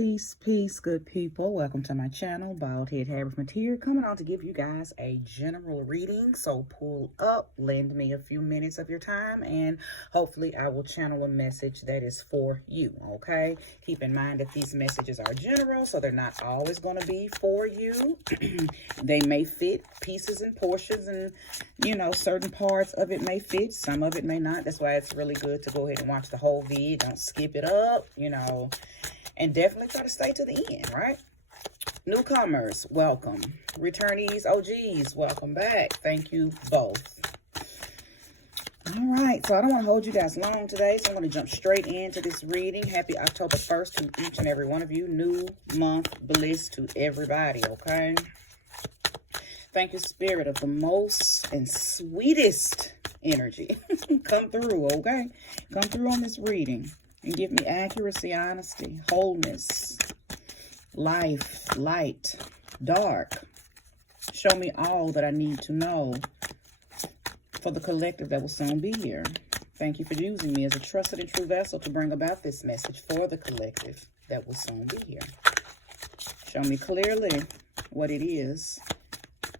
Peace, peace, good people. Welcome to my channel, Bald Head Habit here, coming on to give you guys a general reading. So pull up, lend me a few minutes of your time, and hopefully I will channel a message that is for you, okay? Keep in mind that these messages are general, so they're not always going to be for you. They may fit pieces and portions, and, you know, certain parts of it may fit. Some of it may not. That's why it's really good to go ahead and watch the whole vid. Don't skip it up, you know. And definitely try to stay to the end, right? Newcomers, welcome. Returnees, OGs, welcome back. Thank you both. All right, so I don't want to hold you guys long today, so I'm going to jump straight into this reading. Happy October 1st to each and every one of you. New month bliss to everybody, okay? Thank you, Spirit of the most and sweetest energy. Come through, okay? Come through on this reading. And give me accuracy, honesty, wholeness, life, light, dark. Show me all that I need to know for the collective that will soon be here. Thank you for using me as a trusted and true vessel to bring about this message for the collective that will soon be here. Show me clearly what it is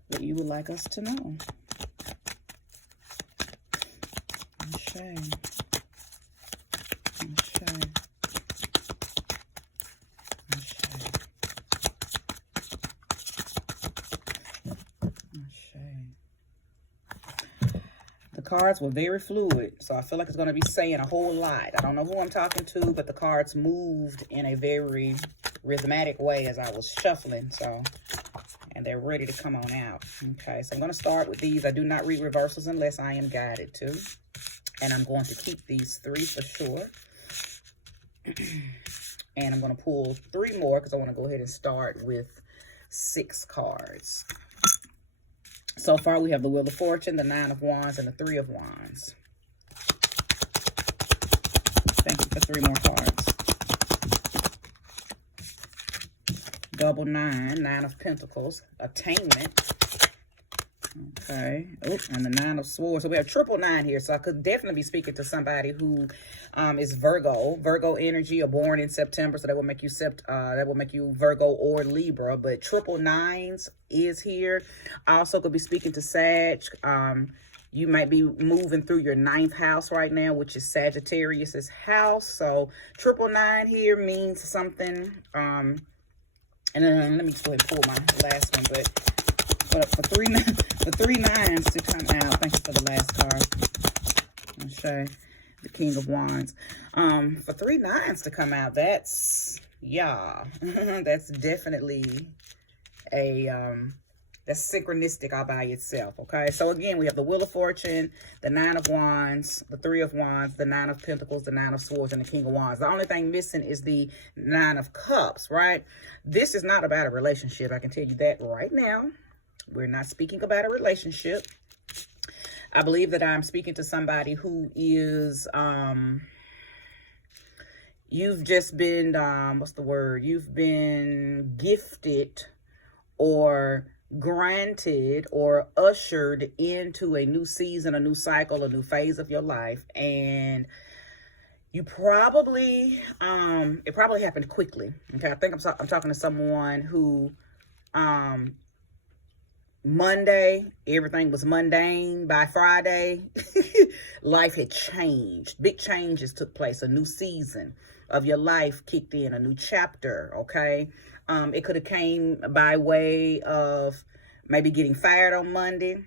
that you would like us to know. Okay. The cards were very fluid, so I feel like it's going to be saying a whole lot. I don't know who I'm talking to, but the cards moved in a very rhythmic way as I was shuffling, so, and they're ready to come on out. Okay, so I'm going to start with these. I do not read reversals unless I am guided to, and I'm going to keep these three for sure. And I'm going to pull three more because I want to go ahead and start with 6 cards. So far, we have the Wheel of Fortune, the 9 of Wands, and the 3 of Wands. Thank you for 3 more cards. Double 9, 9 of Pentacles, Attainment. Okay. Oh, and the 9 of Swords. So we have triple 9 here. So I could definitely be speaking to somebody who is Virgo energy, or born in September. So that will make you Virgo or Libra. But triple 9s is here. I also could be speaking to Sag. You might be moving through your 9th house right now, which is Sagittarius's house. So triple 9 here means something. And then let me go ahead and pull my last one, but for three nines to come out, thank you for the last card. I'll show the King of Wands. For 3 9s to come out, that's, yeah, that's definitely a, that's synchronistic all by itself, okay? So again, we have the Wheel of Fortune, the 9 of Wands, the 3 of Wands, the 9 of Pentacles, the 9 of Swords, and the King of Wands. The only thing missing is the 9 of Cups, right? This is not about a relationship. I can tell you that right now. We're not speaking about a relationship. I believe that I'm speaking to somebody who is, you've just been, what's the word? You've been gifted or granted or ushered into a new season, a new cycle, a new phase of your life. And you probably, it probably happened quickly. Okay, I think I'm talking to someone who, Monday, everything was mundane. By Friday, life had changed. Big changes took place. A new season of your life kicked in, a new chapter, okay? It could have came by way of maybe getting fired on Monday,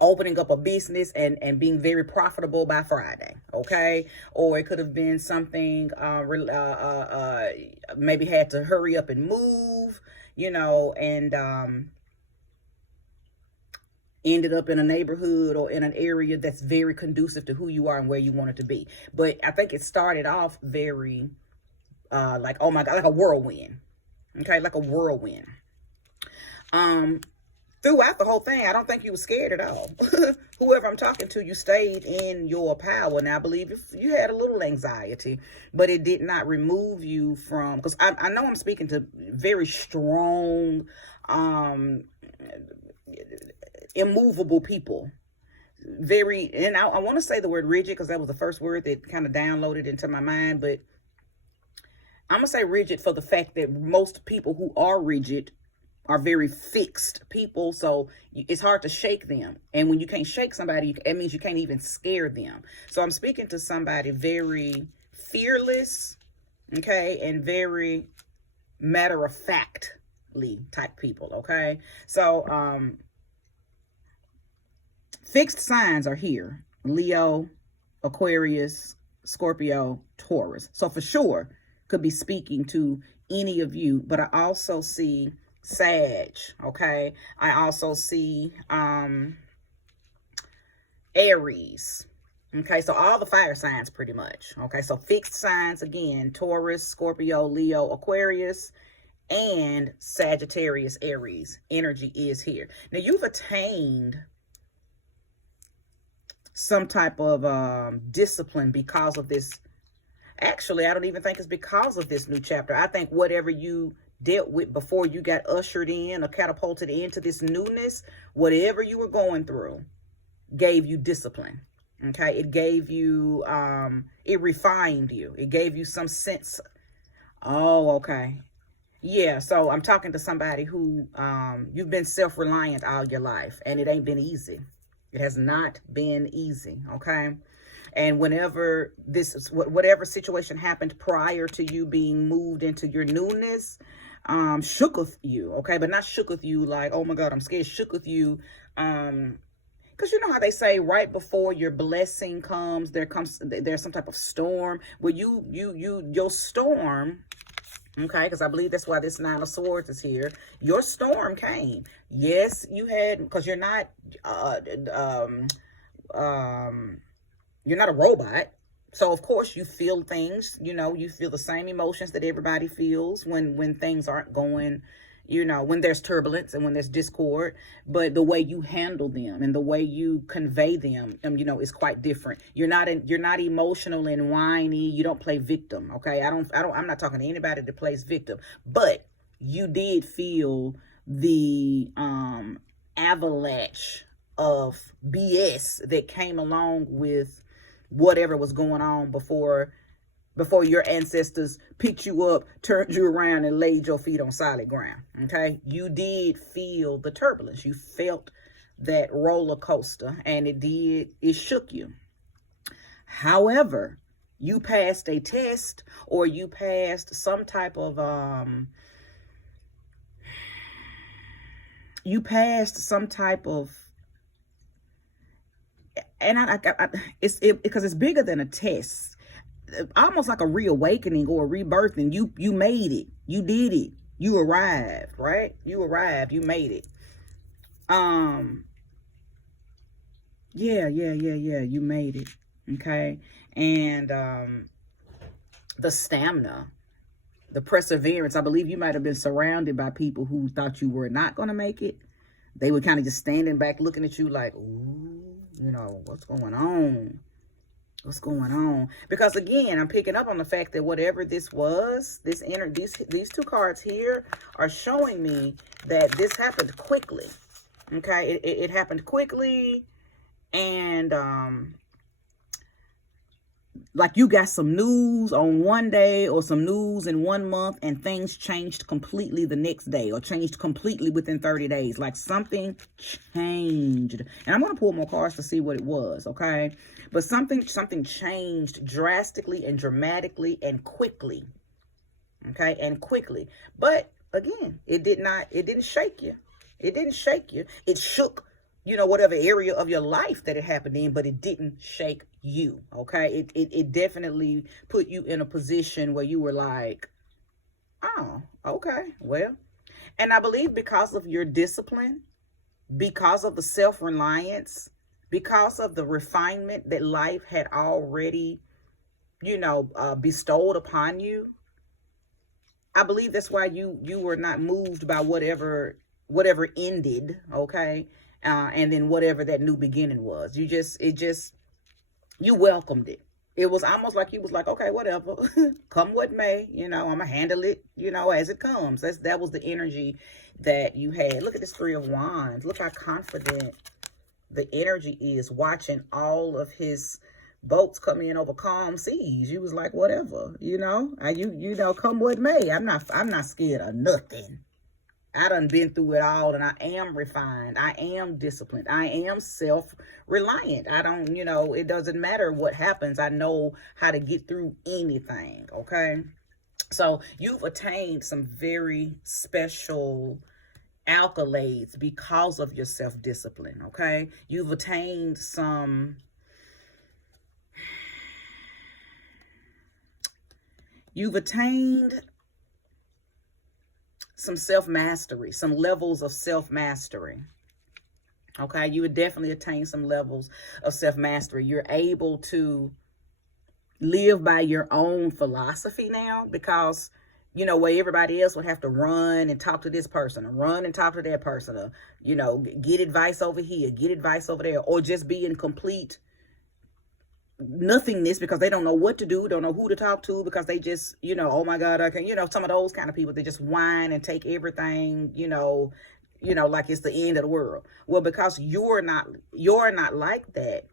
opening up a business and being very profitable by Friday, okay? Or it could have been something, maybe had to hurry up and move, you know, and ended up in a neighborhood or in an area that's very conducive to who you are and where you want it to be. But I think it started off very, like, oh my God, like a whirlwind, okay? Like a whirlwind. Throughout the whole thing, I don't think you were scared at all. Whoever I'm talking to, you stayed in your power. Now, I believe you had a little anxiety, but it did not remove you from, because I know I'm speaking to very strong, immovable people. Very, and I want to say the word rigid because that was the first word that kind of downloaded into my mind, but I'm going to say rigid for the fact that most people who are rigid are very fixed people. So it's hard to shake them. And when you can't shake somebody, it means you can't even scare them. So I'm speaking to somebody very fearless, okay, and very matter-of-factly type people, okay? So fixed signs are here: Leo, Aquarius, Scorpio, Taurus. So for sure could be speaking to any of you, but I also see Sag, okay? I also see Aries. Okay, so all the fire signs pretty much. Okay, so fixed signs again: Taurus, Scorpio, Leo, Aquarius, and Sagittarius, Aries. Energy is here. Now you've attained some type of discipline because of this. Actually, I don't even think it's because of this new chapter. I think whatever you dealt with before you got ushered in or catapulted into this newness, whatever you were going through gave you discipline. Okay, it gave you, it refined you. It gave you some sense. Oh, okay. Yeah, so I'm talking to somebody who, you've been self-reliant all your life, and it ain't been easy. It has not been easy, okay? And whenever whatever situation happened prior to you being moved into your newness, shooketh you, okay? But not shooketh you like, oh my God, I'm scared. Shooketh you, because you know how they say right before your blessing comes, there's some type of storm. Well, your storm, okay, because I believe that's why this Nine of Swords is here. Your storm came. Yes, you had, because you're not a robot. So of course you feel things, you feel the same emotions that everybody feels when things aren't going, when there's turbulence and when there's discord. But the way you handle them and the way you convey them, is quite different. You're not emotional and whiny. You don't play victim. Okay. I'm not talking to anybody that plays victim, but you did feel the avalanche of BS that came along with whatever was going on before your ancestors picked you up, turned you around, and laid your feet on solid ground. Okay, you did feel the turbulence. You felt that roller coaster, and it shook you. However, you passed a test, or you passed some type of and because it's bigger than a test, almost like a reawakening or a rebirthing. You made it. You did it. You arrived, right? You arrived. You made it. Yeah. You made it. Okay. And the stamina, the perseverance. I believe you might have been surrounded by people who thought you were not going to make it. They were kind of just standing back looking at you like, ooh, what's going on? What's going on? Because again, I'm picking up on the fact that whatever this was, these two cards here are showing me that this happened quickly. Okay, it happened quickly, and like you got some news on one day or some news in 1 month, and things changed completely the next day, or changed completely within 30 days. Like something changed. And I'm going to pull more cards to see what it was, okay? But something changed drastically and dramatically and quickly. Okay? And quickly. But again, it didn't shake you. It didn't shake you. It shook, whatever area of your life that it happened in, but it didn't shake you. Okay? It definitely put you in a position where you were like, oh, okay, well. And I believe because of your discipline, because of the self-reliance, because of the refinement that life had already, bestowed upon you, I believe that's why you were not moved by whatever ended, okay? And then whatever that new beginning was. You welcomed it. It was almost like you was like, okay, whatever, come what may, I'm gonna handle it, as it comes. That was the energy that you had. Look at this Three of Wands. Look how confident the energy is, watching all of his boats come in over calm seas. You was like, whatever, you know, you know, come what may. I'm not scared of nothing. I done been through it all, and I am refined. I am disciplined. I am self-reliant. I don't, you know, it doesn't matter what happens. I know how to get through anything, okay? So you've attained some very special accolades because of your self-discipline, okay? You've attained some... You've attained some self-mastery, some levels of self-mastery. Okay, you would definitely attain some levels of self-mastery. You're able to live by your own philosophy now, because, you know, where everybody else would have to run and talk to this person, or run and talk to that person, or, you know, get advice over here, get advice over there, or just be in complete nothingness because they don't know what to do, don't know who to talk to, because they just, you know, oh my God, I can, you know, some of those kind of people, they just whine and take everything, you know, like it's the end of the world. Well, because you're not like that.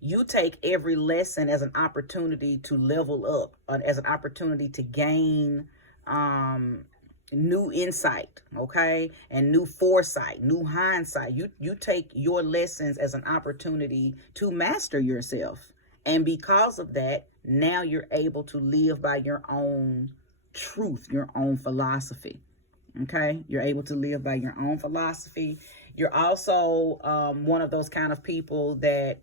You take every lesson as an opportunity to level up, as an opportunity to gain new insight, okay, and new foresight, new hindsight. You take your lessons as an opportunity to master yourself, and because of that, now you're able to live by your own truth, your own philosophy. Okay, you're able to live by your own philosophy. You're also one of those kind of people that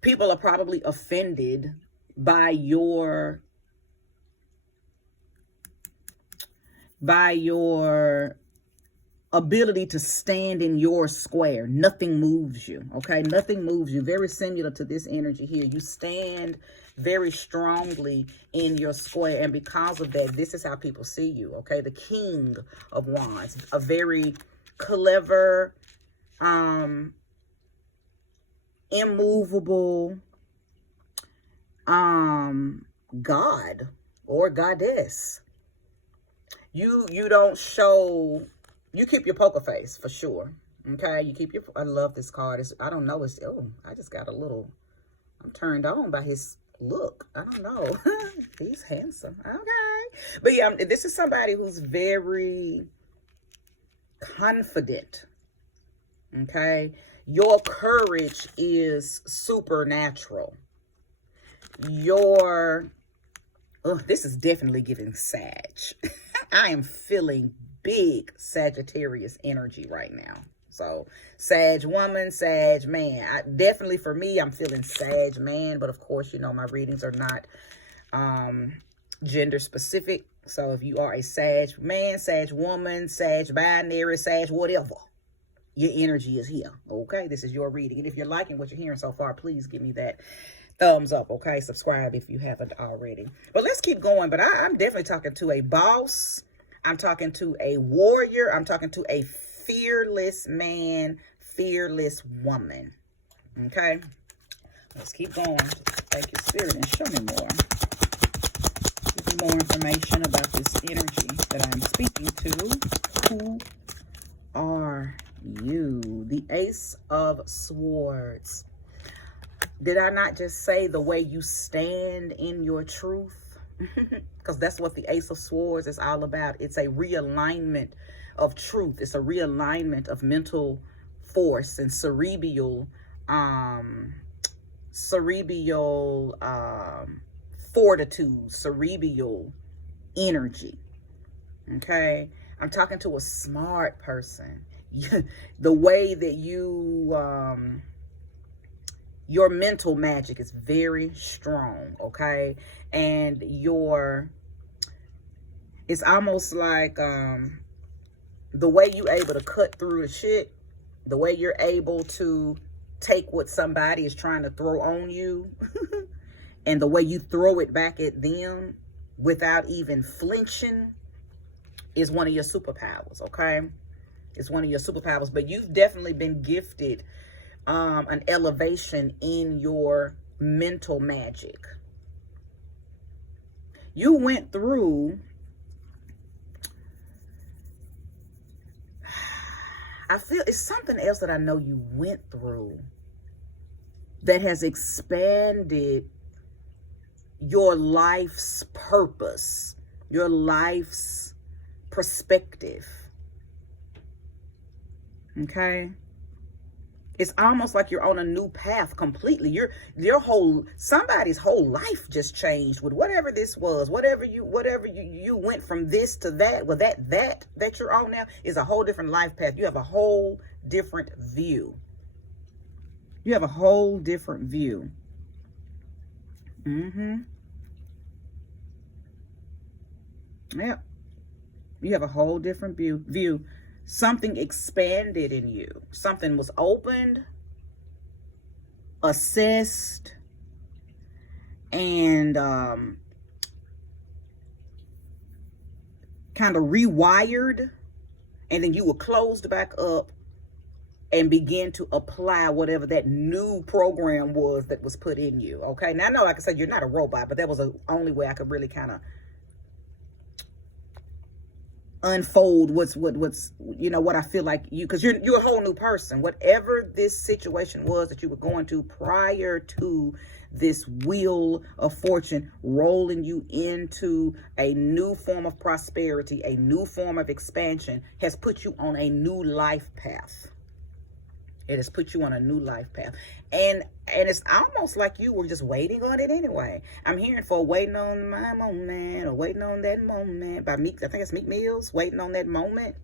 people are probably offended by your ability to stand in your square. Nothing moves you, okay? Nothing moves you. Very similar to this energy here. You stand very strongly in your square, and because of that, this is how people see you, okay? The King of Wands, a very clever, immovable god or goddess. You don't show, you keep your poker face for sure. Okay, you keep your, I love this card. I don't know, I just got a little, I'm turned on by his look. I don't know. He's handsome. Okay. But yeah, this is somebody who's very confident. Okay. Your courage is supernatural. This is definitely giving Sag. I am feeling big Sagittarius energy right now. So Sag woman, Sag man. Definitely for me, I'm feeling Sag man. But of course, you know, my readings are not gender specific. So if you are a Sag man, Sag woman, Sag binary, Sag whatever, your energy is here. Okay, this is your reading. And if you're liking what you're hearing so far, please give me that thumbs up, okay? Subscribe if you haven't already. But let's keep going. But I'm definitely talking to a boss. I'm talking to a warrior. I'm talking to a fearless man, fearless woman. Okay? Let's keep going. Thank you, Spirit, and show me more. Give me more information about this energy that I'm speaking to. Who are you? The Ace of Swords. Did I not just say the way you stand in your truth? Because that's what the Ace of Swords is all about. It's a realignment of truth. It's a realignment of mental force and cerebral fortitude, cerebral energy. Okay? I'm talking to a smart person. The way that your mental magic is very strong, okay? And it's almost like the way you're able to cut through the shit, the way you're able to take what somebody is trying to throw on you and the way you throw it back at them without even flinching is one of your superpowers, okay? It's one of your superpowers, but you've definitely been gifted an elevation in your mental magic. You went through, I feel it's something else that I know you went through. that has expanded your life's purpose, your life's perspective. Okay? It's almost like you're on a new path completely. Somebody's whole life just changed with whatever this was, whatever you went from this to that. Well, that you're on now is a whole different life path. You have a whole different view. You have a whole different view. Yep. You have a whole different view. Something expanded in you. Something was opened, assessed, and kind of rewired. And then you were closed back up and begin to apply whatever that new program was that was put in you. Okay. Now, I know, like I said, you're not a robot, but that was the only way I could really kind of unfold what's what I feel like because you're a whole new person. Whatever this situation was that you were going to prior to this wheel of fortune rolling you into a new form of prosperity, a new form of expansion, has put you on a new life path. It has put you on a new life path. And it's almost like you were just waiting on it anyway. I'm hearing for waiting on my moment, or waiting on that moment by Meek. I think it's Meek Mills, waiting on that moment.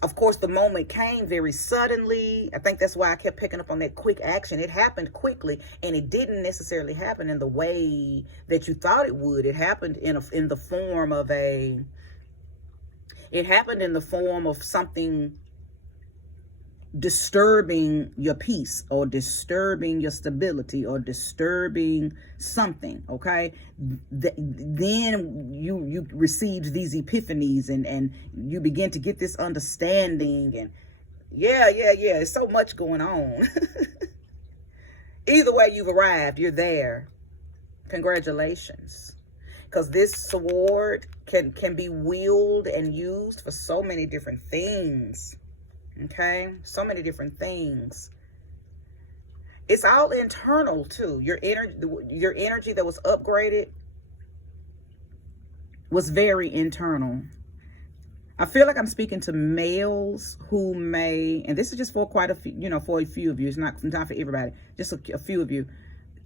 Of course, the moment came very suddenly. I think that's why I kept picking up on that quick action. It happened quickly, and it didn't necessarily happen in the way that you thought it would. It happened in the form of something disturbing your peace, or disturbing your stability, or disturbing something. Okay, then you received these epiphanies, and you begin to get this understanding, and yeah, there's so much going on. Either way, you've arrived, you're there. Congratulations. Because this sword can be wielded and used for so many different things. Okay, so many different things. It's all internal too. Your energy that was upgraded was very internal. I feel like I'm speaking to males who may, and this is just for quite a few, for a few of you. It's not for everybody. Just a few of you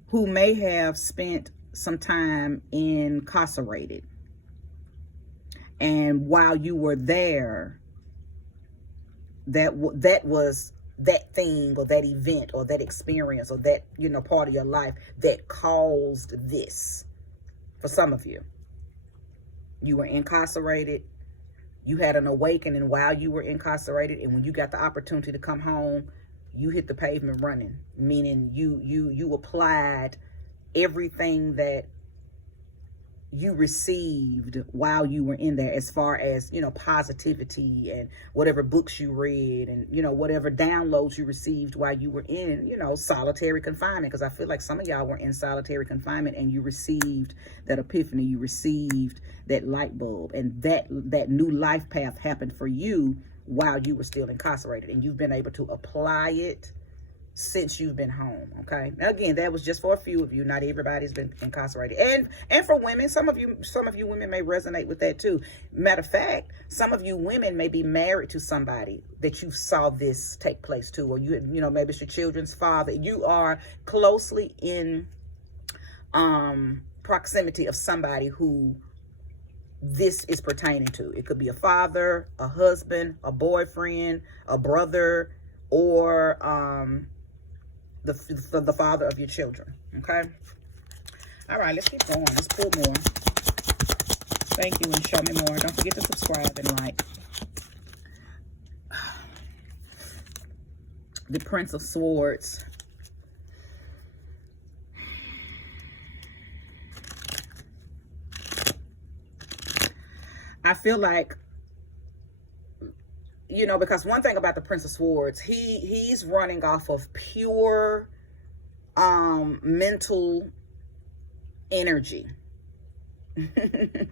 who may have spent some time incarcerated, and while you were there, that was that thing, or that event, or that experience, or that part of your life that caused this. For some of you, you were incarcerated. You had an awakening while you were incarcerated, and when you got the opportunity to come home, you hit the pavement running. Meaning you applied everything that you received while you were in there, as far as positivity, and whatever books you read, and whatever downloads you received while you were in solitary confinement. Because I feel like some of y'all were in solitary confinement, and you received that epiphany, you received that light bulb, and that new life path happened for you while you were still incarcerated, and you've been able to apply it since you've been home. Okay, now again, that was just for a few of you. Not everybody's been incarcerated. And for women, some of you women may resonate with that too. Matter of fact, some of you women may be married to somebody that you saw this take place to, or maybe it's your children's father. You are closely in proximity of somebody who this is pertaining to. It could be a father, a husband, a boyfriend, a brother, or the father of your children. Okay, all right, let's keep going. Let's pull more. Thank you, and show me more. Don't forget to subscribe and like. The Prince of Swords. I feel like, because one thing about the Prince of Swords, he's running off of pure mental energy. He's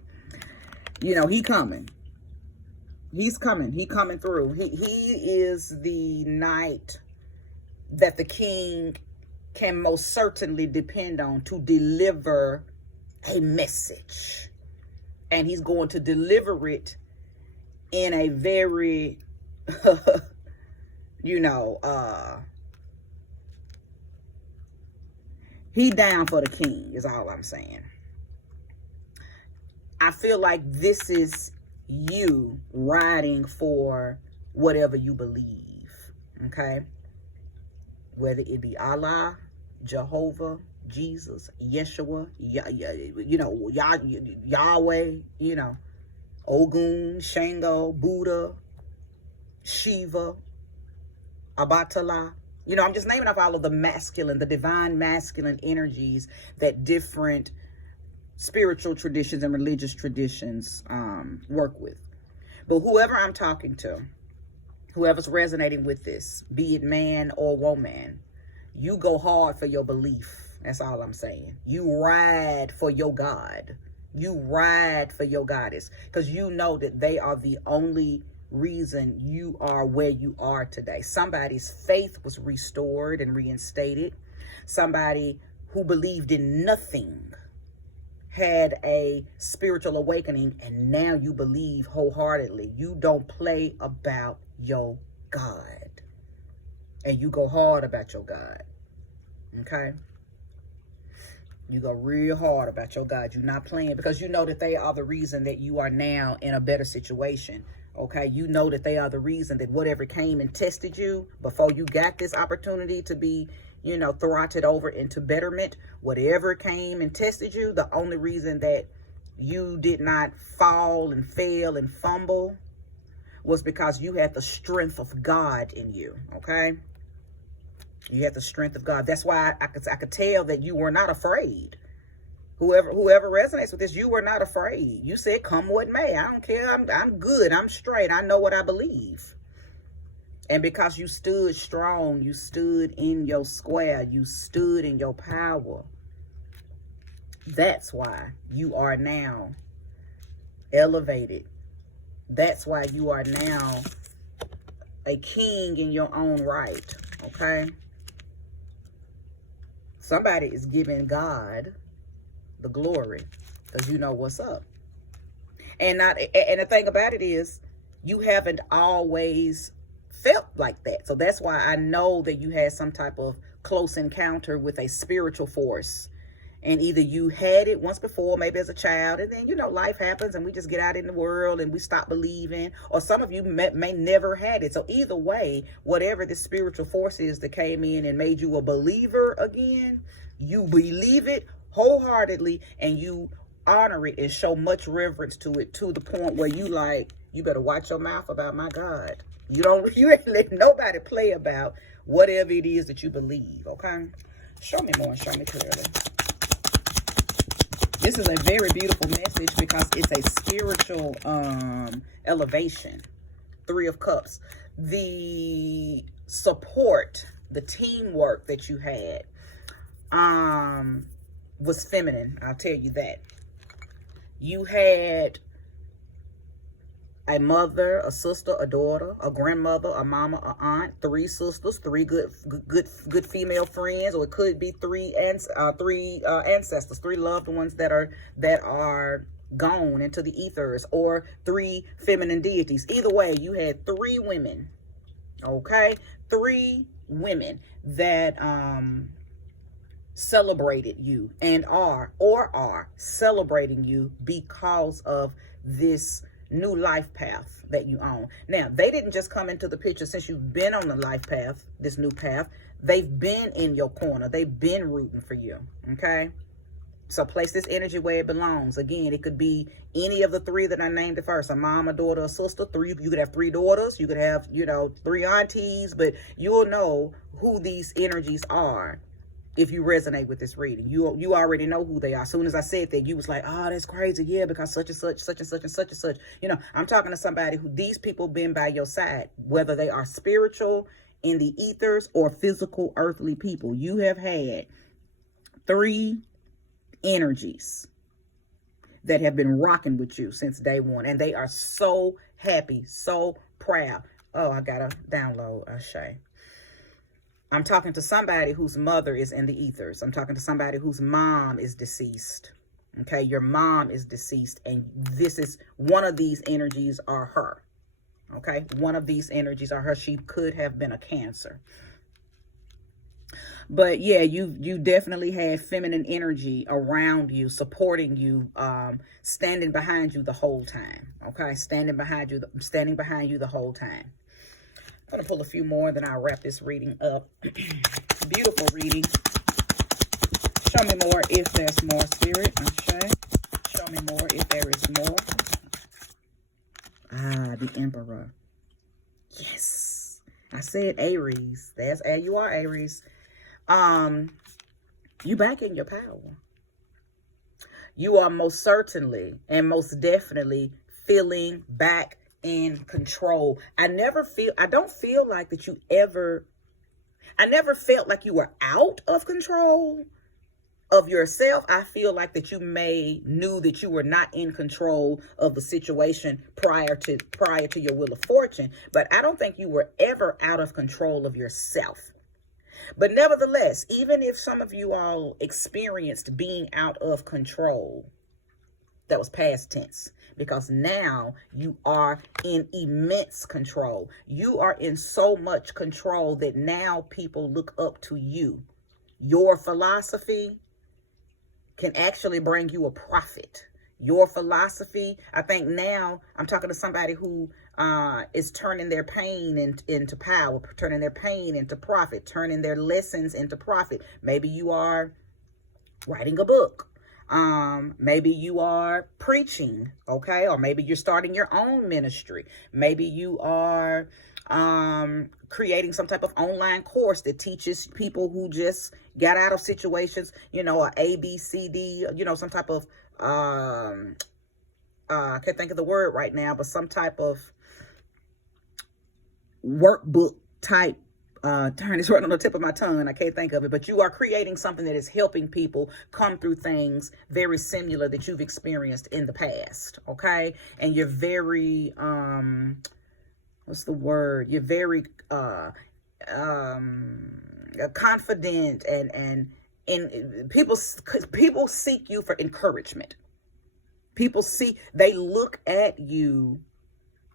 coming through. He is the knight that the king can most certainly depend on to deliver a message. And he's going to deliver it in a very, you know, he down for the king is all I'm saying. I feel like this is you riding for whatever you believe, okay? Whether it be Allah, Jehovah, Jesus, Yeshua, you know, Yahweh, you know, Ogun, Shango, Buddha, Shiva, Abatala. You know, I'm just naming off all of the masculine, the divine masculine energies that different spiritual traditions and religious traditions work with. But whoever I'm talking to, whoever's resonating with this, be it man or woman, you go hard for your belief. That's all I'm saying. You ride for your God. You ride for your goddess, because you know that they are the only reason you are where you are today. Somebody's faith was restored and reinstated. Somebody who believed in nothing had a spiritual awakening, and now you believe wholeheartedly. You don't play about your God, and you go hard about your God. Okay? You go real hard about your God. You're not playing, because you know that they are the reason that you are now in a better situation. Okay? You know that they are the reason that whatever came and tested you before you got this opportunity to be, you know, throttled over into betterment, whatever came and tested you, the only reason that you did not fall and fail and fumble was because you had the strength of God in you. Okay? You had the strength of God. That's why I could tell that you were not afraid. Whoever resonates with this, you were not afraid. You said, come what may. I don't care. I'm good. I'm straight. I know what I believe. And because you stood strong, you stood in your square, you stood in your power. That's why you are now elevated. That's why you are now a king in your own right. Okay? Somebody is giving God the glory, because you know what's up. And the thing about it is, you haven't always felt like that. So that's why I know that you had some type of close encounter with a spiritual force. And either you had it once before, maybe as a child, and then, you know, life happens and we just get out in the world and we stop believing. Or some of you may never had it. So either way, whatever the spiritual force is that came in and made you a believer again, you believe it wholeheartedly and you honor it and show much reverence to it, to the point where you like, you better watch your mouth about my God. You ain't let nobody play about whatever it is that you believe. Okay? Show me more and show me clearly. This is a very beautiful message because it's a spiritual elevation. 3 of Cups. The support, the teamwork that you had was feminine. I'll tell you that. You had a mother, a sister, a daughter, a grandmother, a mama, a aunt, 3 sisters, 3 good female friends, or it could be 3 ancestors, 3 loved ones that are gone into the ethers, or 3 feminine deities. Either way, you had 3 women. Okay, 3 women that celebrated you and are celebrating you because of this new life path that you own. Now, they didn't just come into the picture since you've been on the life path, this new path. They've been in your corner. They've been rooting for you. Okay? So place this energy where it belongs. Again, it could be any of the 3 that I named at first. A mom, a daughter, a sister. 3. You could have 3 daughters. You could have, 3 aunties. But you'll know who these energies are if you resonate with this reading. You already know who they are. As soon as I said that, you was like, oh, that's crazy. Yeah, because such and such, such and such and such and such. I'm talking to somebody who these people been by your side, whether they are spiritual in the ethers or physical earthly people. You have had 3 energies that have been rocking with you since day one. And they are so happy, so proud. Oh, I got to download Ashay. I'm talking to somebody whose mother is in the ethers. I'm talking to somebody whose mom is deceased. Okay, your mom is deceased, and this is one of these energies are her. Okay, one of these energies are her. She could have been a Cancer. But yeah, you definitely have feminine energy around you, supporting you, standing behind you the whole time. Okay, standing behind you the whole time. I'm going to pull a few more, then I'll wrap this reading up. Beautiful reading. Show me more if there's more, Spirit. Okay. Show me more if there is more. Ah, the Emperor. Yes. I said Aries. You are Aries. You back in your power. You are most certainly and most definitely feeling back in control. I never felt like you were out of control of yourself. I feel like that you knew that you were not in control of the situation prior to your Wheel of Fortune, but I don't think you were ever out of control of yourself. But nevertheless, even if some of you all experienced being out of control, that was past tense, because now you are in immense control. You are in so much control that now people look up to you. Your philosophy can actually bring you a profit. Your philosophy, I think now I'm talking to somebody who is turning their pain into power, turning their pain into profit, turning their lessons into profit. Maybe you are writing a book. Maybe you are preaching, okay? Or maybe you're starting your own ministry. Maybe you are creating some type of online course that teaches people who just got out of situations, you know, a ABCD, you know, some type of I can't think of the word right now, but some type of workbook type turn is right on the tip of my tongue. I can't think of it, but you are creating something that is helping people come through things very similar that you've experienced in the past. Okay. And you're very, what's the word? You're very, confident and people seek you for encouragement. They look at you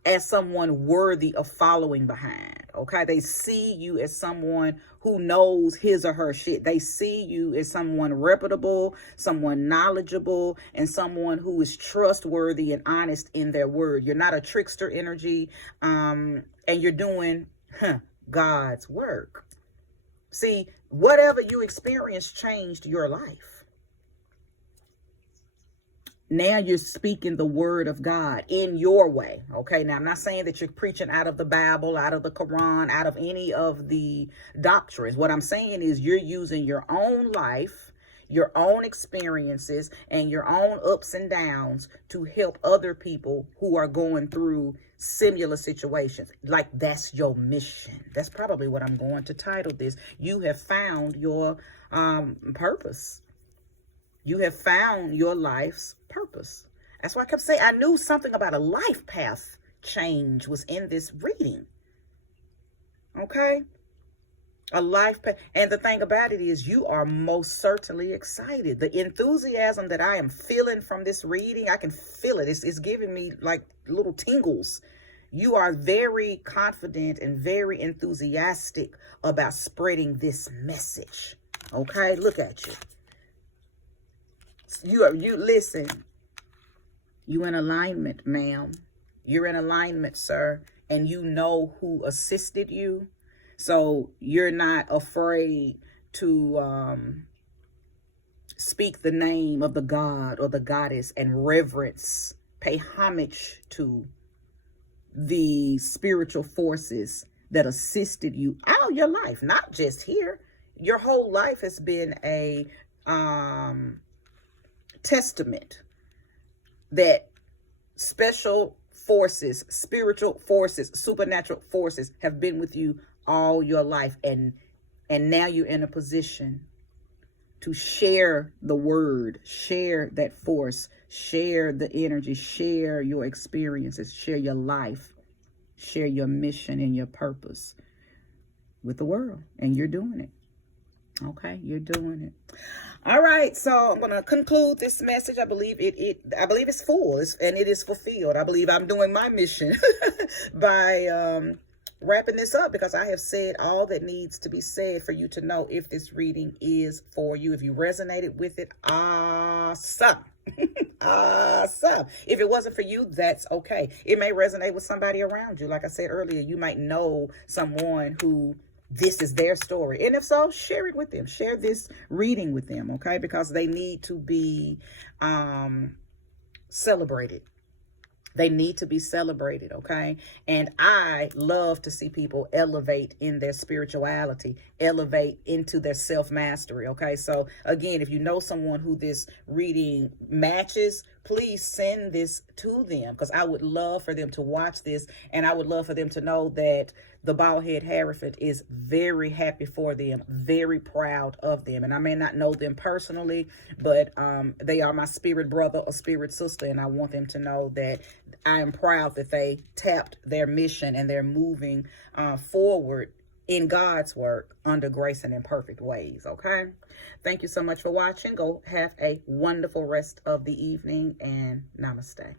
as someone worthy of following behind. Okay. They see you as someone who knows his or her shit. They see you as someone reputable, someone knowledgeable, and someone who is trustworthy and honest in their word. You're not a trickster energy. And you're doing God's work. See, whatever you experienced changed your life. Now you're speaking the word of God in your way. Okay. Now I'm not saying that you're preaching out of the Bible, out of the Quran, out of any of the doctrines. What I'm saying is you're using your own life, your own experiences, and your own ups and downs to help other people who are going through similar situations. Like, that's your mission. That's probably what I'm going to title this. You have found your purpose. You have found your life's purpose. That's why I kept saying I knew something about a life path change was in this reading. Okay? A life path. And the thing about it is you are most certainly excited. The enthusiasm that I am feeling from this reading, I can feel it. It's giving me like little tingles. You are very confident and very enthusiastic about spreading this message. Okay? Look at you. You listen, you in alignment, ma'am. You're in alignment, sir. And you know who assisted you. So you're not afraid to speak the name of the God or the goddess and reverence, pay homage to the spiritual forces that assisted you all your life, not just here. Your whole life has been a testament that special forces, spiritual forces, supernatural forces have been with you all your life, and now you're in a position to share the word, share that force, share the energy, share your experiences, share your life, share your mission and your purpose. with the world, and you're doing it. Okay, you're doing it. All right, so I'm gonna conclude this message. I believe I believe it's full, and it is fulfilled. I believe I'm doing my mission by wrapping this up, because I have said all that needs to be said for you to know if this reading is for you. If you resonated with it, awesome. Awesome. If it wasn't for you, that's okay. It may resonate with somebody around you. Like I said earlier, you might know someone who this is their story. And if so, share it with them. Share this reading with them, okay? Because they need to be celebrated. They need to be celebrated, okay? And I love to see people elevate in their spirituality, elevate into their self-mastery, okay? So, again, if you know someone who this reading matches, please send this to them, because I would love for them to watch this, and I would love for them to know that the Bald-Head Hierophant is very happy for them, very proud of them. And I may not know them personally, but they are my spirit brother or spirit sister, and I want them to know that I am proud that they tapped their mission and they're moving forward in God's work under grace and in perfect ways, okay? Thank you so much for watching. Go have a wonderful rest of the evening, and namaste.